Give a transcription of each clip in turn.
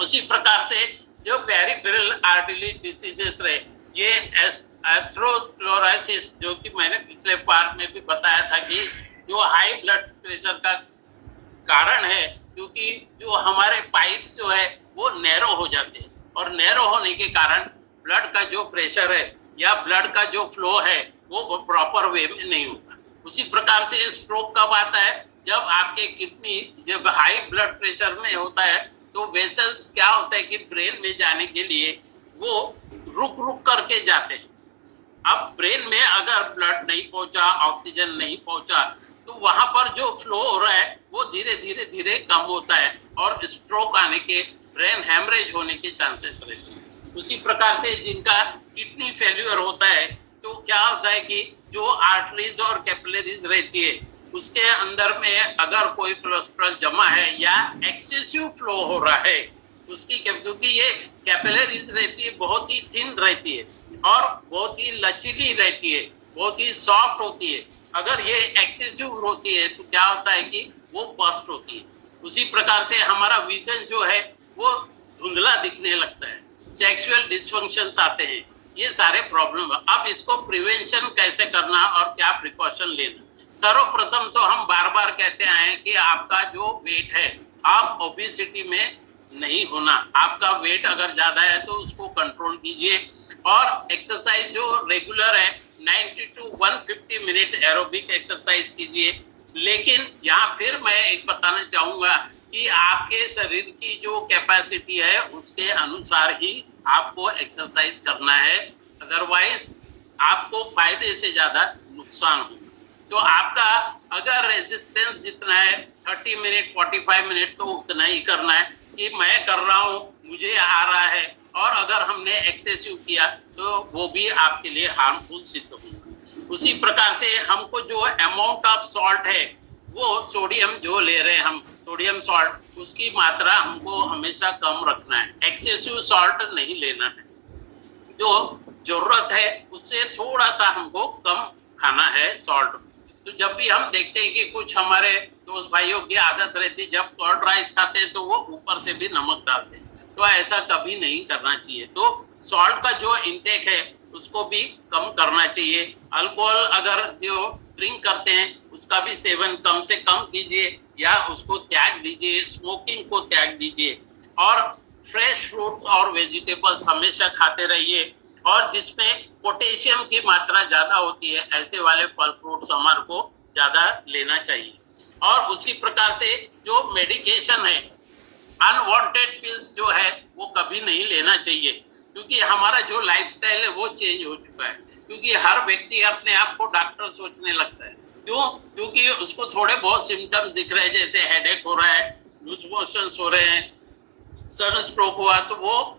उसी प्रकार से जो पेरिफेरल आर्टरी डिसीजेस रहे, ये एथेरोस्क्लेरोसिस, जो कि मैंने पिछले पार्ट में भी बताया था कि जो हाई ब्लड प्रेशर का कारण है, क्योंकि जो हमारे पाइप जो है वो नैरो हो जाते हैं, और नैरो होने के कारण ब्लड का जो प्रेशर है या ब्लड का जो फ्लो है वो प्रॉपर वे में नहीं होता। उसी प्रकार से स्ट्रोक कब आता है? जब आपके किडनी जब हाई ब्लड प्रेशर में होता है तो वेसल्स क्या होता है कि ब्रेन में जाने के लिए वो रुक रुक करके जाते हैं। अब ब्रेन में अगर ब्लड नहीं पहुंचा, ऑक्सीजन नहीं पहुंचा, तो वहां पर जो फ्लो हो रहा है वो धीरे धीरे धीरे कम होता है और स्ट्रोक आने के, ब्रेन हैमरेज होने के चांसेस रहते हैं। उसी प्रकार से जिनका किडनी फेल्यूर होता है तो क्या होता है कि जो आर्टरीज और कैपिलरीज रहती है उसके अंदर में अगर कोई कोलेस्ट्रॉल जमा है या एक्सेसिव फ्लो हो रहा है उसकी, क्योंकि ये कैपिलरीज रहती है बहुत ही थिन रहती है और बहुत ही लचीली रहती है, बहुत ही सॉफ्ट होती है। अगर ये एक्सेसिव होती है तो क्या होता है कि वो बस्ट होती है। उसी प्रकार से हमारा विजन जो है वो धुंधला दिखने लगता है, सेक्सुअल डिसफंक्शंस आते हैं, ये सारे प्रॉब्लम। अब इसको प्रिवेंशन कैसे करना और क्या प्रिकॉशन लेना? सर्वप्रथम तो हम बार बार कहते आए कि आपका जो वेट है, आप ओबेसिटी में नहीं होना। आपका वेट अगर ज्यादा है तो उसको कंट्रोल कीजिए और एक्सरसाइज जो रेगुलर है 90 to 150 मिनट एरोबिक एक्सरसाइज कीजिए। लेकिन यहाँ फिर मैं एक बताना चाहूंगा कि आपके शरीर की जो कैपेसिटी है उसके अनुसार ही आपको एक्सरसाइज करना है, अदरवाइज आपको फायदे से ज्यादा नुकसान होगा। तो आपका अगर रेजिस्टेंस जितना है 30 मिनट 45 मिनट तो उतना ही करना है कि मैं कर रहा हूँ, मुझे आ रहा है। और अगर हमने एक्सेसिव किया तो वो भी आपके लिए हार्मफुल सिद्ध होगा। उसी प्रकार से हमको जो अमाउंट ऑफ सॉल्ट है वो सोडियम जो ले रहे हैं हम, सोडियम सॉल्ट, उसकी मात्रा हमको हमेशा कम रखना है, एक्सेसिव सॉल्ट नहीं लेना है। जो जरूरत है उससे थोड़ा सा हमको कम खाना है सॉल्ट। तो जब भी हम देखते हैं कि कुछ हमारे दोस्त भाइयों की आदत रहती है जब कर्ड राइस खाते हैं तो वो ऊपर से भी नमक डालते हैं, तो ऐसा कभी नहीं करना चाहिए। तो सॉल्ट का जो इंटेक है उसको भी कम करना चाहिए। अल्कोहल अगर जो ड्रिंक करते हैं उसका भी सेवन कम से कम कीजिए या उसको त्याग दीजिए, स्मोकिंग को त्याग दीजिए। और फ्रेश फ्रूट्स और वेजिटेबल्स हमेशा खाते रहिए, और जिसमें पोटेशियम की मात्रा ज्यादा होती है ऐसे वाले फल फ्रूट्स हमारे को ज्यादा लेना चाहिए। और उसी प्रकार से जो मेडिकेशन है, अनवांटेड पिल्स जो है वो कभी नहीं लेना चाहिए, क्योंकि हमारा जो लाइफस्टाइल है वो चेंज हो चुका है। क्योंकि हर व्यक्ति अपने आप को डॉक्टर सोचने लगता है। क्यों? क्योंकि उसको थोड़े बहुत सिम्टम्स दिख रहे हैं, जैसे हेडेक हो रहा है, लूज मोशंस हो रहे हैं, सडन स्ट्रोक हुआ, तो वो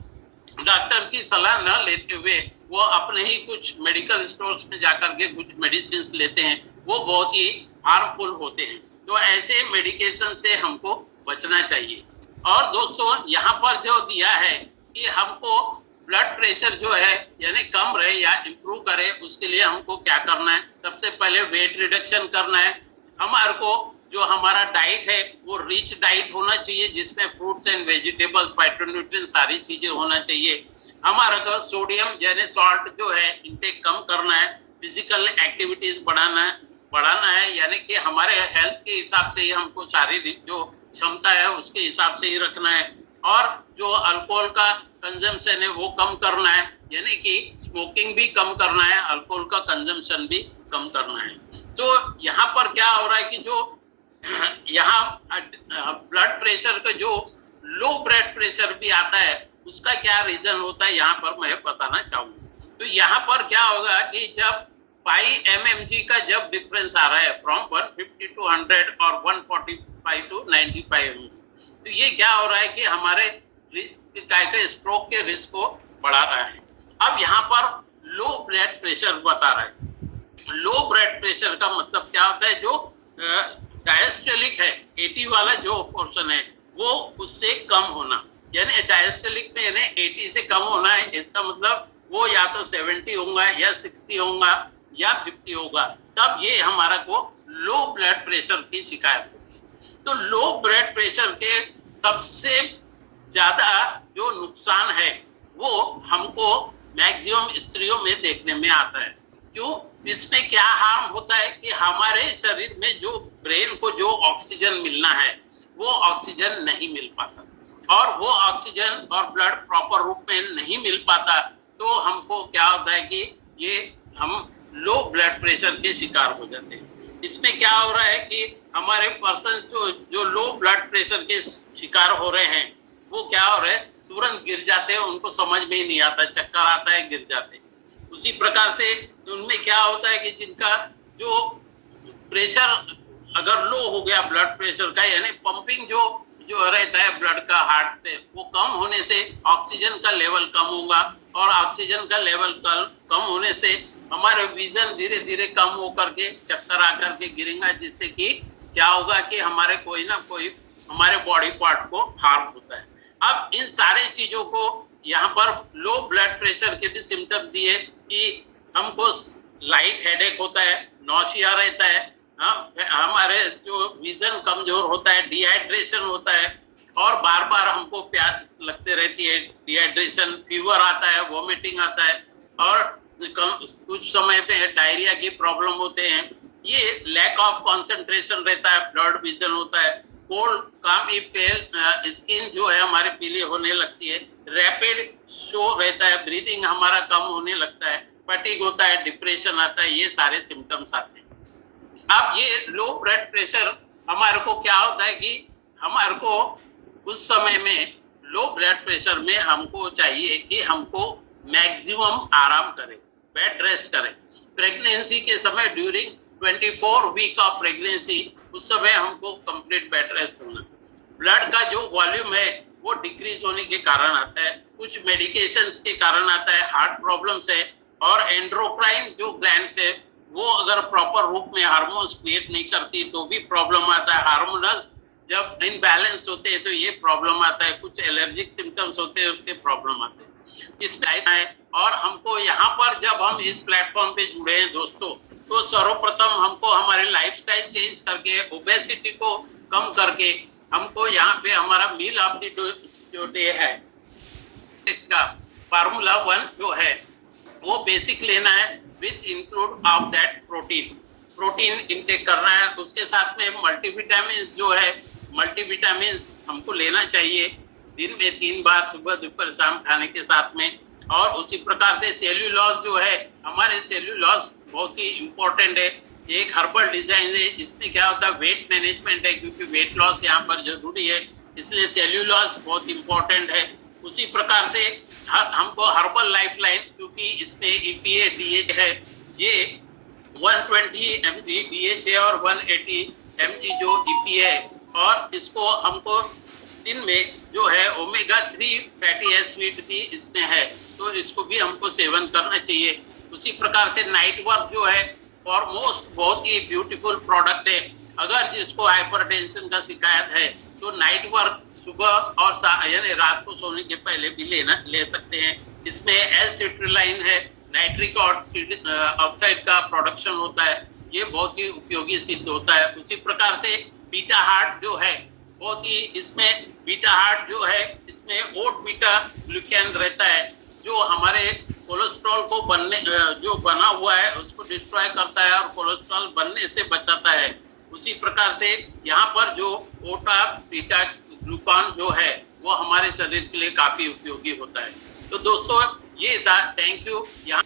डॉक्टर की सलाह न लेते हुए वो अपने ही कुछ मेडिकल स्टोर्स में जाकर के कुछ मेडिसिन लेते हैं, वो बहुत ही हार्मफुल होते हैं। तो ऐसे मेडिकेशन से हमको बचना चाहिए। और दोस्तों यहाँ पर जो दिया है कि हमको ब्लड प्रेशर जो है यानी कम रहे या इम्प्रूव करे, उसके लिए हमको क्या करना है? सबसे पहले वेट रिडक्शन करना है। हमारे को जो हमारा डाइट है वो रिच डाइट होना चाहिए, जिसमें फ्रूट्स एंड वेजिटेबल्स, फाइटोन्यूट्रिएंट सारी चीजें होना चाहिए। हमारा को सोडियम यानी सॉल्ट जो है इंटेक कम करना है। फिजिकल एक्टिविटीज बढ़ाना है, यानी कि हमारे हेल्थ के हिसाब से ही हमको शारीरिक जो क्षमता है उसके हिसाब से ही रखना है। और जो अल्कोहल का कंजम्पशन है वो कम करना है, यानी कि स्मोकिंग भी कम करना है, अल्कोहल का कंजम्पशन भी कम करना है। तो यहाँ पर क्या हो रहा है कि जो यहाँ ब्लड प्रेशर का जो लो ब्लड प्रेशर भी आता है उसका क्या रीजन होता है यहाँ पर मैं बताना चाहूंगा। तो यहाँ पर क्या होगा कि जब पाई एमएमजी का जब डिफरेंस आ रहा है फ्रॉम 150 टू 100 और 145 टू 95 एमएमजी, तो ये क्या हो रहा है कि हमारे रिस्क का स्ट्रोक के रिस्क को बढ़ा रहा है। अब यहाँ पर लो ब्लड प्रेशर बता रहा है। लो ब्लड प्रेशर का मतलब क्या होता है? जो डायस्टोलिक है 80 वाला जो पोर्शन है वो उससे कम होना, यानी डायस्टोलिक में यानी 80 से कम होना है। इसका मतलब वो या तो 70 होगा या 60 होगा या 50 होगा, तब ये हमारा को लो ब्लड प्रेशर की शिकायत होगी। तो लो ब्लड प्रेशर के सबसे ज्यादा जो नुकसान है वो हमको मैक्सिमम स्त्रियों में देखने में आता है। क्यों? इसमें क्या हार्म होता है कि हमारे शरीर में जो ब्रेन को जो ऑक्सीजन मिलना है वो ऑक्सीजन नहीं मिल पाता, और वो ऑक्सीजन और ब्लड प्रॉपर रूप में नहीं मिल पाता, तो हमको क्या होता है कि ये हम लो ब्लड प्रेशर के शिकार हो जाते हैं। इसमें क्या हो रहा है कि हमारे पर्सन जो लो ब्लड प्रेशर के शिकार हो रहे हैं वो क्या हो रहा है, तुरंत गिर जाते हैं, उनको समझ में ही नहीं आता, चक्कर आता है, गिर जाते हैं। उसी प्रकार से उनमें क्या होता है कि जिनका जो प्रेशर अगर लो हो गया ब्लड प्रेशर का, यानी पंपिंग जो जो रहता है ब्लड का हार्ट से, वो कम होने से ऑक्सीजन का लेवल कम होगा, और ऑक्सीजन का लेवल कम होने से हमारे विजन धीरे धीरे कम होकर के चक्कर आकर के गिरेगा, जिससे कि क्या होगा कि हमारे कोई ना कोई हमारे बॉडी पार्ट को हार्म होता है। अब इन सारे चीजों को यहाँ पर लो ब्लड प्रेशर के भी सिम्टम दिए कि हमको लाइट हेडेक होता है, नौशिया रहता है, हमारे जो विजन कमजोर होता है, डिहाइड्रेशन होता है, और बार बार हमको प्यास लगते रहती है, डिहाइड्रेशन, फीवर आता है, वॉमिटिंग आता है, और कुछ समय पे डायरिया की प्रॉब्लम होते हैं। ये लैक ऑफ कंसंट्रेशन रहता है, ब्लड विजन होता है, कोल्ड कामी पेल स्किन जो है हमारे पीली होने लगती है, रैपिड शो रहता है, ब्रीदिंग हमारा कम होने लगता है, फटीग होता है, डिप्रेशन आता है, ये सारे सिम्टम्स आते हैं। अब ये लो ब्लड प्रेशर हमारे को क्या होता है कि हमारे को उस समय में लो ब्लड प्रेशर में हमको चाहिए कि हमको मैक्सिमम आराम करें, बेड रेस्ट करें। प्रेगनेंसी के समय ड्यूरिंग 24 वीक ऑफ प्रेगनेंसी, उस समय हमको कंप्लीट बेड रेस्ट होना। ब्लड का जो वॉल्यूम है वो डिक्रीज होने के कारण आता है, कुछ मेडिकेशंस के कारण आता है, हार्ट प्रॉब्लम्स है, और एंड्रोक्राइन जो ग्लैंड्स है वो अगर प्रॉपर रूप में हार्मोन्स क्रिएट नहीं करती तो भी प्रॉब्लम आता है। हार्मोनल्स जब इनबैलेंस होते हैं तो ये प्रॉब्लम आता है, कुछ एलर्जिक सिम्टम्स होते हैं उसके प्रॉब्लम आते हैं। इस टाइप है, और हमको यहाँ पर जब हम इस प्लेटफॉर्म पे जुड़े हैं दोस्तों, तो सर्वप्रथम हमको हमारे लाइफस्टाइल चेंज करके, ओबेसिटी को कम करके, हमको यहाँ पे हमारा मील ऑफ द जो डे है का फार्मूला 1 जो है वो बेसिक लेना है, with include of that protein intake करना है। उसके साथ में मल्टीविटामिन जो है, मल्टीविटामिन हमको लेना चाहिए दिन में 3 बार, सुबह दोपहर शाम खाने के साथ में। और उसी प्रकार से सेल्यूलोज जो है, हमारे सेल्यूलोज बहुत ही इंपॉर्टेंट है, एक हर्बल डिजाइन है, इसमें क्या होता है वेट मैनेजमेंट है, क्योंकि वेट लॉस यहाँ पर जरूरी है, इसलिए सेल्यूलोज बहुत इंपॉर्टेंट है। उसी प्रकार से हमको हर्बल लाइफलाइन, क्योंकि इसमें EPA DHA है, ये 120 mg DHA और 180 mg जो EPA है, और इसको हमको दिन में जो है ओमेगा 3 फैटी एसिड भी इसमें है, तो इसको भी हमको सेवन करना चाहिए। उसी प्रकार से नाइट वर्क जो है फॉरमोस्ट बहुत ही ब्यूटीफुल प्रोडक्ट है। अगर जिसको हाइपरटेंशन का शिकायत है तो नाइट वर्क सुबह और यानी रात को सोने के पहले भी ले सकते हैं। इसमें L-सिट्रुलाइन है, नाइट्रिक ऑक्साइड का प्रोडक्शन होता है, ये बहुत ही उपयोगी सिद्ध होता है। उसी प्रकार से बीटा हार्ट जो है बहुत ही, इसमें बीटा हार्ट जो है इसमें ओट बीटा ग्लूकैन रहता है, जो हमारे कोलेस्ट्रॉल को जो बना हुआ है उसको डिस्ट्रॉय करता है और कोलेस्ट्रॉल बनने से बचाता है। उसी प्रकार से यहाँ पर जो ओटा बीटा ग्लूकान जो है वो हमारे शरीर के लिए काफी उपयोगी होता है। तो दोस्तों ये था, थैंक यू। यहाँ